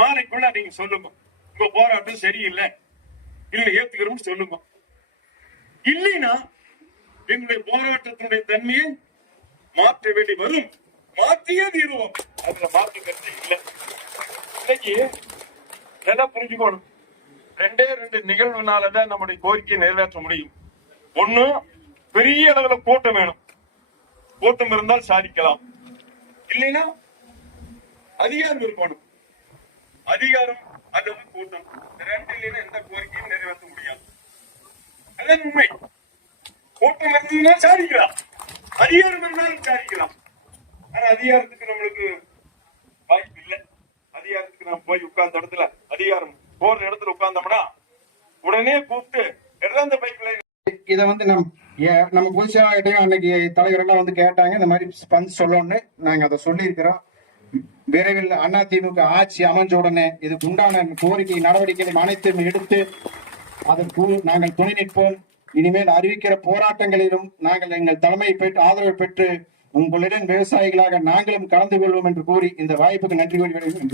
மாலைக்குள்ள நீங்க சொல்லுங்க. உங்க போராட்டம் சரியில்லை. இல்ல ஏத்துக்கிறோம்னு சொல்லுங்க. இல்லைன்னா எங்களுடைய போராட்டத்தினுடைய தன்மையை மாற்ற வேண்டி வரும். மாற்றியே தீருவோம். அதுல மாற்று கருத்து இல்லை. இன்னைக்கு நல்லா புரிஞ்சுக்கணும். ரெண்டே ரெண்டு நிகழ்வுனாலதான் நம்முடைய கோரிக்கையை நிறைவேற்ற முடியும். ஒண்ணு பெரிய அளவுல கூட்டம் வேணும். கூட்டம் இருந்தால் சாதிக்கலாம். இல்லைன்னா அதிகாரம் இருக்கணும். அதிகாரம் அல்லது கூட்டம். இந்த ரெண்டு இல்லைன்னா எந்த கோரிக்கையும் நிறைவேற்ற முடியாது. அதான் உண்மை. கூட்டம் இருந்ததுன்னா சாதிக்கலாம். அதிகாரம் இருந்தாலும் சாதிக்கலாம். ஆனா அதிகாரத்துக்கு நம்மளுக்கு வாய்ப்பு இல்லை. அதிகாரத்துக்கு நம்ம போய் உட்கார்ந்த இடத்துல அதிகாரம் போற இடத்துல உட்கார்ந்தோம்னா உடனே கூப்பிட்டு இறந்த பைப்ல இதை வந்து நம் ஏ- நம்ம பொதுச்செயலாளர்கிட்டையும் அன்னைக்கு தலைவரெல்லாம் வந்து கேட்டாங்க. இந்த மாதிரி வந்து சொல்லணும்னு நாங்க அதை சொல்லியிருக்கிறோம். விரைவில் அதிமுக ஆட்சி அமைஞ்ச உடனே இதுக்கு உண்டான கோரிக்கை நடவடிக்கைகள் அனைத்தும் எடுத்து அதற்கு நாங்கள் துணை நிற்போம். இனிமேல் அறிவிக்கிற போராட்டங்களிலும் நாங்கள் எங்கள் தலைமையை பெற்று ஆதரவு பெற்று உங்களிடம் விவசாயிகளாக நாங்களும் கலந்து கொள்வோம் என்று கூறி இந்த வாய்ப்புக்கு நன்றி கூறி வருகிறேன்